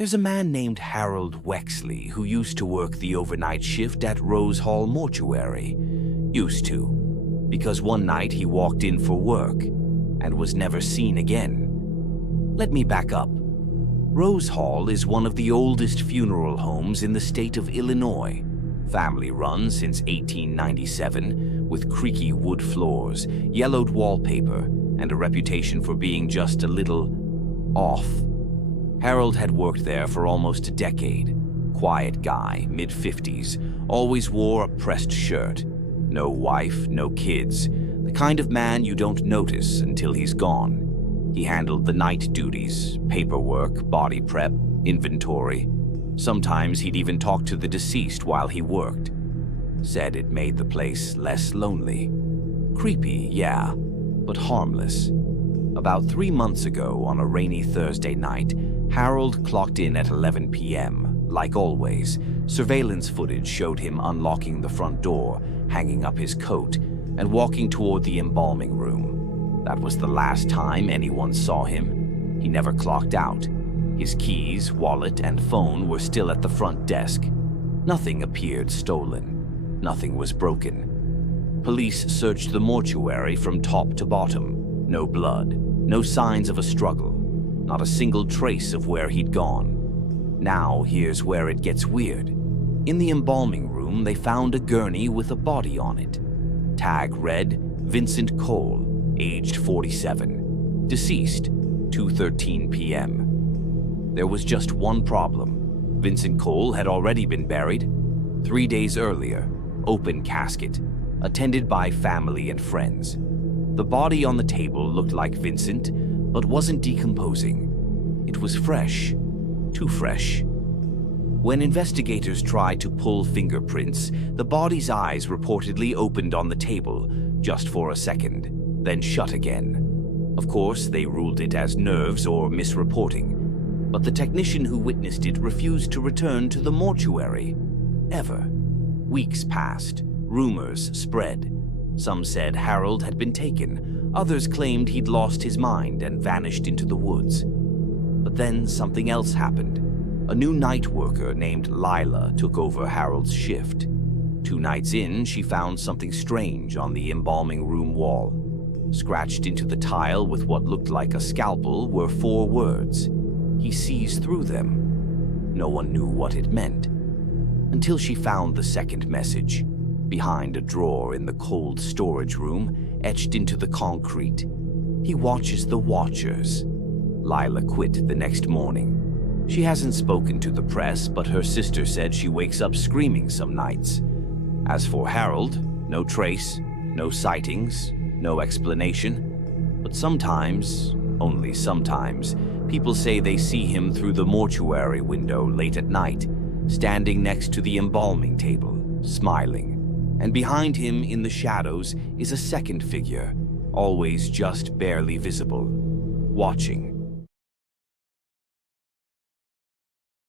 There's a man named Harold Wexley who used to work the overnight shift at Rose Hall Mortuary. Used to, because one night he walked in for work and was never seen again. Let me back up. Rose Hall is one of the oldest funeral homes in the state of Illinois. Family-run since 1897, with creaky wood floors, yellowed wallpaper, and a reputation for being just a little off. Harold had worked there for almost a decade. Quiet guy, mid-50s, always wore a pressed shirt. No wife, no kids. The kind of man you don't notice until he's gone. He handled the night duties, paperwork, body prep, inventory. Sometimes he'd even talk to the deceased while he worked. Said it made the place less lonely. Creepy, yeah, but harmless. About 3 months ago, on a rainy Thursday night, Harold clocked in at 11 p.m. Like always, surveillance footage showed him unlocking the front door, hanging up his coat, and walking toward the embalming room. That was the last time anyone saw him. He never clocked out. His keys, wallet, and phone were still at the front desk. Nothing appeared stolen. Nothing was broken. Police searched the mortuary from top to bottom. No blood, no signs of a struggle, not a single trace of where he'd gone. Now here's where it gets weird. In the embalming room, they found a gurney with a body on it. Tag read, Vincent Cole, aged 47. Deceased, 2:13 p.m. There was just one problem. Vincent Cole had already been buried 3 days earlier, open casket, attended by family and friends. The body on the table looked like Vincent, but wasn't decomposing. It was fresh, too fresh. When investigators tried to pull fingerprints, the body's eyes reportedly opened on the table, just for a second, then shut again. Of course, they ruled it as nerves or misreporting, but the technician who witnessed it refused to return to the mortuary. Ever. Weeks passed. Rumors spread. Some said Harold had been taken. Others claimed he'd lost his mind and vanished into the woods. But then something else happened. A new night worker named Lila took over Harold's shift. 2 nights in, she found something strange on the embalming room wall. Scratched into the tile with what looked like a scalpel were 4 words. He sees through them. No one knew what it meant. Until she found the second message. Behind a drawer in the cold storage room, etched into the concrete. He watches the Watchers. Lila quit the next morning. She hasn't spoken to the press, but her sister said she wakes up screaming some nights. As for Harold, no trace, no sightings, no explanation. But sometimes, only sometimes, people say they see him through the mortuary window late at night, standing next to the embalming table, smiling. And behind him in the shadows is a second figure, always just barely visible, watching.